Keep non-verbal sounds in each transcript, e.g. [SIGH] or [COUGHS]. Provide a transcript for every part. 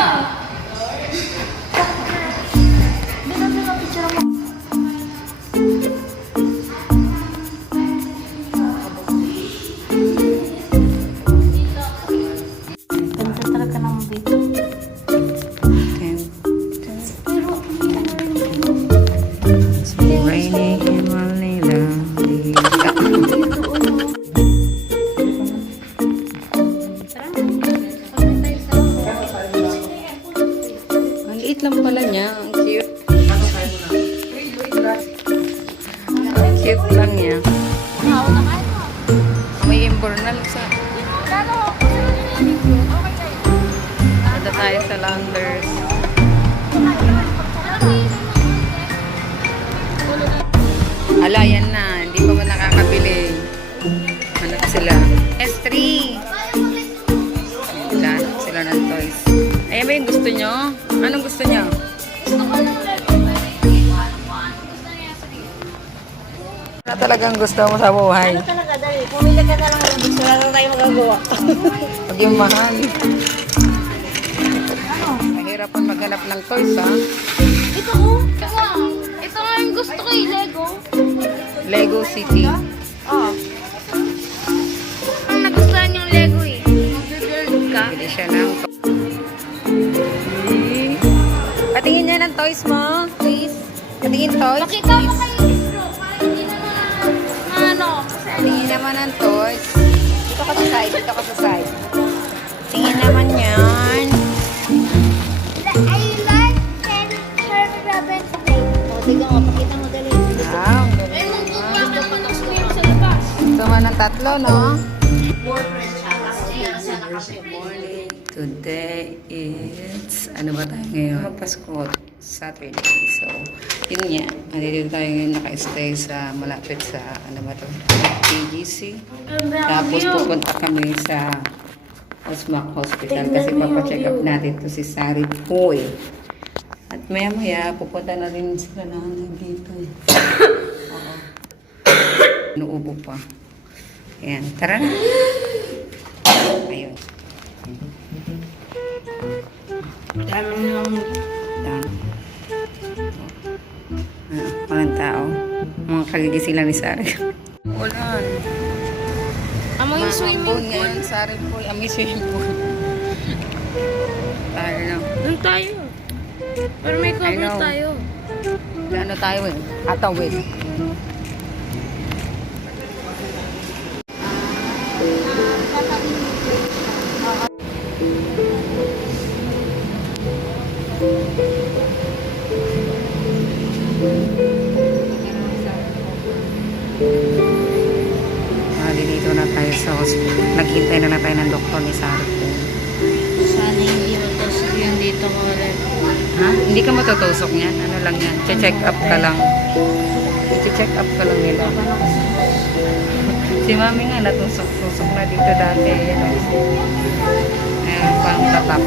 Ganda tayo sa Landers. Ala, yan na. Hindi pa ba nakakabili? Hanap sila. S3. Wala, sila ng toys. Ayan ba yung gusto nyo? Anong gusto nyo? Ano talagang gusto mo sa buhay? Ano talaga, dali. Pumili ka na lang ng gusto. Na tayo magagawa. Pag yung mahal. Mahirapan maghanap ng toys, ha? Ito oh. Ito nga. Yung gusto ko eh, Lego. Lego City. Oh. Ang nagustuhan yung Lego eh. Mag-build ka. Bili siya ng. Patingin niya ng toys mo, please. Patingin toys, Pakita mo please. kayo intro. Para hindi na na ano. Naman ng toys. Dito ka sa side, dito ka sa side. Tingin naman yan. Tatlo, no? Today is, ano ba tayo ngayon? Pasko, Saturday. So, yun nga. Nandito tayo ngayon naka-stay sa, malapit sa, ano ba to? KGC. Tapos pupunta kami sa Osmac Hospital kasi papacheck up natin to si Sari Poy. At maya maya, pupunta na rin sila nanay dito. [COUGHS] Oo. Nuubo pa. Ayan, tara na. Ayun. Dami nilang Down. Ah, walang tao. Mga kagigising lang ni Sari. Ulan. Amoy yung swimming pool. ngayon, Sari Poy. Amoy swimming pool. Tayo na. Doon tayo. Pero may cover tayo. Ano tayo eh? Atawid. Ah, doktor ni Sari Poy. Sana hindi matusok yung dito ko ulit. Ha? Hindi ka matutusok niyan. Ano lang yan? Che-check up ka lang. Che-check up ka lang nila. [LAUGHS] Si mami nga natusok-tusok na dito dati. Ayan, pang tatap.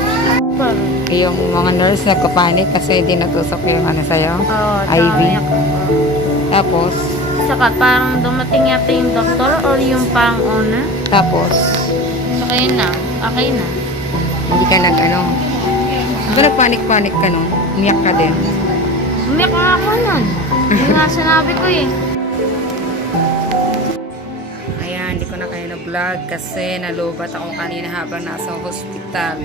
Yung mga nurse nagkapanik kasi hindi natusok yung ano sa'yo. Oo, IV. Tapos, Saka parang dumating yata yung doktor or yung parang owner. tapos, Yun na. Okay na. hindi ka nag ano. Hindi nagpanik-panik ka no? Umiyak ka din. Umiyak nga ako nun. Yung nga sinabi ko eh. Ayan, hindi ko na kayo na-vlog kasi nalubat ako kanina habang nasa hospital.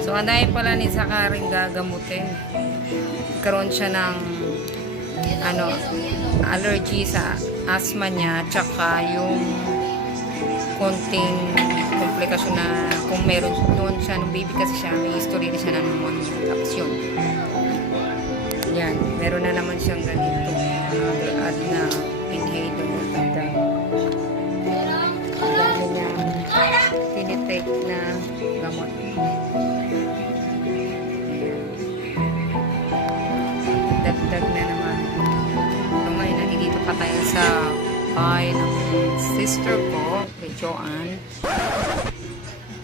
So, dahil pala ni Sakaring gagamutin. Karoon siya ng ano, allergy sa asthma niya tsaka yung konting komplikasyon na kung meron noon siya, nung baby kasi siya, may history na siya ng pneumonia. Tapos yun. Yan, meron na naman siyang ganito. Another add na inhaler. Ang dami niya tinitake na gamot. Dagdag na naman. So ngayon, nandito pa tayo sa bahay ng sister ko, kay Joanne.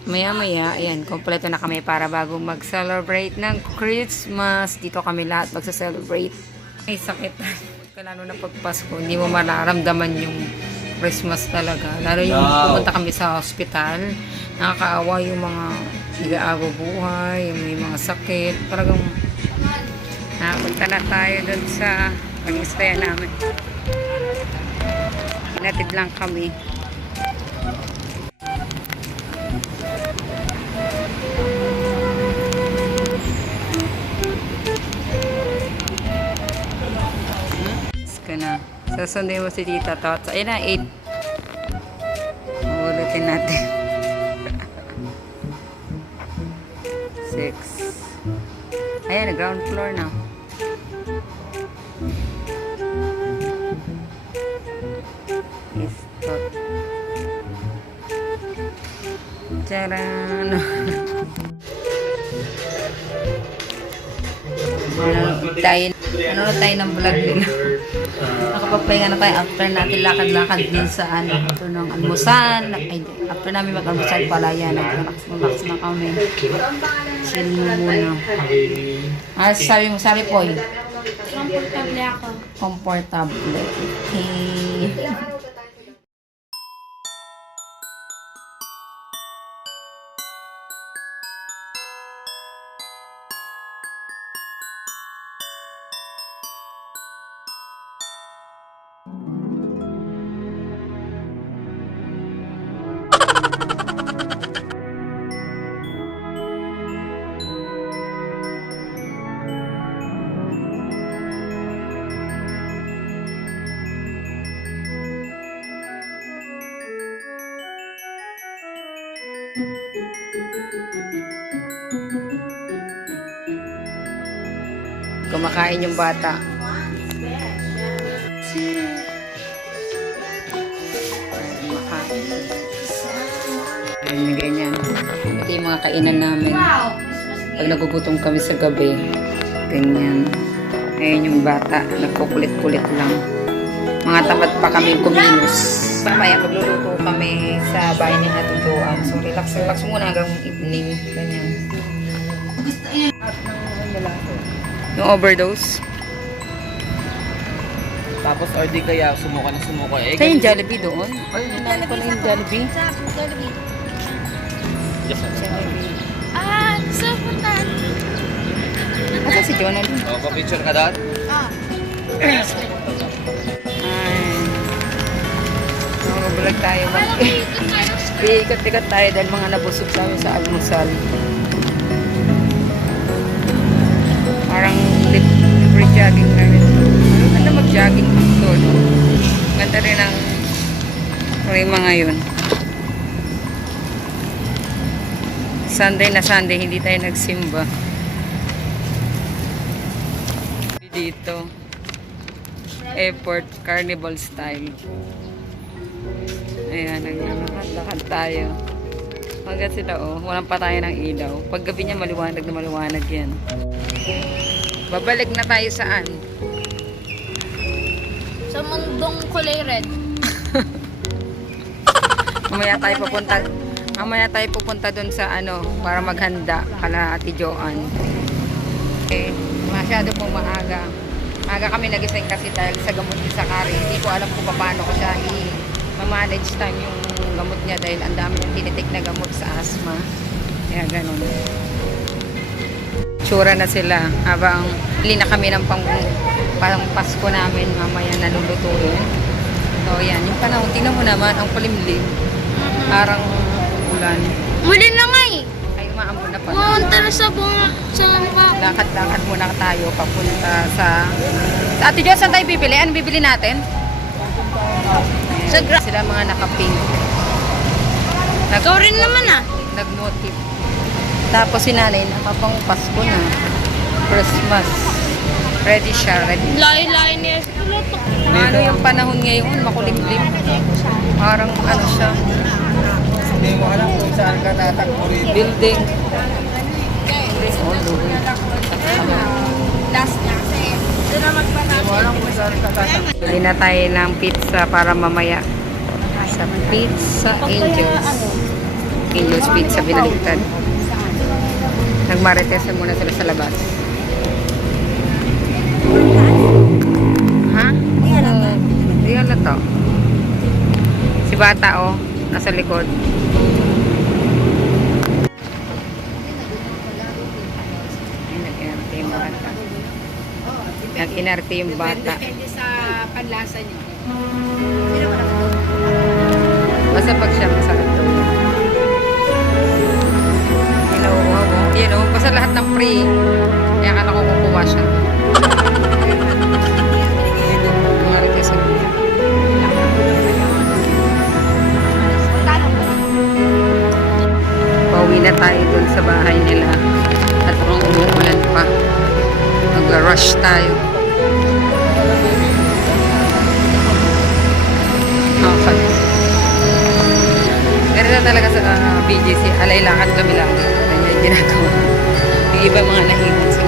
Maya-maya, ayan, kompleto na kami para bago mag-celebrate ng Christmas. Dito kami lahat magsa-celebrate. May sakit. [LAUGHS] Lalo na pag Pasko, hindi mo mararamdaman yung Christmas talaga. Lalo yung pumunta kami sa hospital, nakakaawa yung mga nag-aawa buhay, yung may mga sakit. Talagang nakapunta na tayo dun sa pag-istaya namin. Inatid lang kami. Na. Sasunday mo si Tita Tots. Ayun na, 8. Ulitin natin. [LAUGHS] 6. Ayan, ground floor na. Yes, tot. Charan! ano tayo, ano tayo ng vlog nila. Nakapagpahinga na tayo after natin lakad-lakad din sa ano, after ng almusal. Ay, after namin mag-almusal pala yan, nag-relax-relax na kami. Chill muna. Ah, sabi mo, sabi po, Comfortable ako. comfortable. Okay. Kumakain yung bata. Kumakain. Ganyan, ganyan. Ito yung mga kainan namin. Pag nagugutom kami sa gabi. Ganyan. Ayan yung bata. Nagkukulit-kulit lang. Mga tamad pa kami kumilos. Mamaya magluluto kami sa bahay ni Ate Joanne. So relax, relax muna hanggang evening. Ganyan. Yung overdose. Tapos or di kaya sumuka na sumuka. Eh, Kaya yung Jollibee doon? Ay, hinaan ko lang yung Jollibee. Sa Jollibee. Just Jollibee. Ah, sa puntahan. Asa si Jonah? Oh, pa-picture ka doon? Ah. [CLEARS THROAT] Ay. Mabulag tayo. Tayo. [LAUGHS] Iikot-ikot tayo dahil mga nabusog sa amin sa almusal. Parang libre jogging na rin. Ganda mag-jogging doon. Ganda rin ang klima ngayon. Sunday na Sunday, hindi tayo nagsimba. Dito. Airport Carnival style. Ayan, naglalakad-lakad tayo. Hanggang sila, oh, walang patayan ng ilaw. Pag gabi niya, maliwanag na maliwanag yan. Babalik na tayo saan? Sa mundong kulay red. [LAUGHS] Mamaya tayo pupunta, mamaya tayo pupunta doon sa ano, para maghanda kala Ate Joanne. Eh, masyado pong maaga. Maaga kami nagising kasi dahil sa gamot ni Sakari. Hindi ko alam kung paano ko siya i-manage time yung gamot niya dahil ang dami niyang tinitik na gamot sa asthma. Kaya ganun. Tsura na sila habang hili na kami ng pang, pang Pasko namin mamaya nalulutuin. So yan, yung panahon, tingnan mo naman, ang palimlim. Parang ulan. Muli na nga eh. Ay, umaambon na pala. Pumunta na sa bunga. Sa. Lakad-lakad muna tayo papunta sa... Sa Ate Diyos, saan tayo bibili? Ano bibili natin? Sa gra- Sila mga naka-pink. Nag Ikaw rin naman ah. Nag-motive. Tapos si nanay, nakapang Pasko na. Christmas. Ready siya, ready. Layo-layo niya. Ano yung panahon ngayon? Makulimlim. Parang ano siya. Hindi mo alam kung saan ka tatakbo. Building. Oh, luwi. Last niya kasi doon na magpatapos. Alam kung saan ka tatakbo. Bili na tayo ng pizza para mamaya. Sa Pizza Angels. Angels Pizza, binaliktad. Nagmarites na muna sila sa labas. Ha? Hindi halata. Si bata oh, nasa likod. Nag-inarte yung bata. Depende sa panlasa niyo. Basta pag siya masarap daw. Pinauuhaw ko. Yan o, basta lahat ng free. Kaya ka na kukuha siya. Pauwi na tayo dun sa bahay nila. Mag-rush tayo. Okay. Na talaga sa uh, BGC. Alay lakad kami lang. Ganyan ginagawa. Yung iba mga sa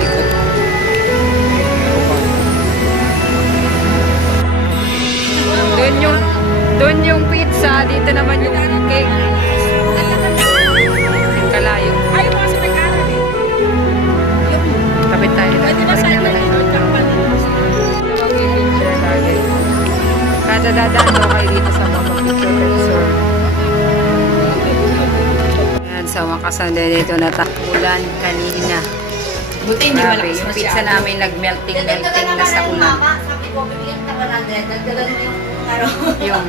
Na dito natakulan kanina. Buti hindi Grabe, malakas yung pizza namin nag-melting-melting na sa ulan. Sabi ko, bibigyan kita 100. Dagdagan mo yung ano. Yung,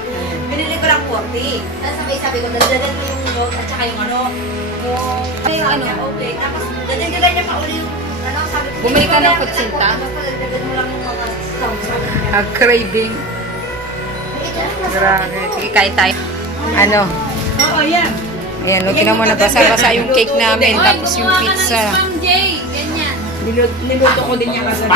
[LAUGHS] Binili ko lang 40. Tapos sabi, sabi ko, dagdagan mo yung milk at saka yung ano. Yung, yung ano. Okay. Tapos, dagdagan niya pa uli yung ano. Sabi ko, Bumili ka ng "Bibigyan kita kutsinta?" 40, Basta dagdagan mo lang yung mga sauce. Sabi niya. a craving. Grabe. Sige, kain tayo. Ano? Oo, yan. Ayan, huwag na mo nabasa-basa yung cake namin, tapos yung pizza. Niluto, niluto ko din yan kasi.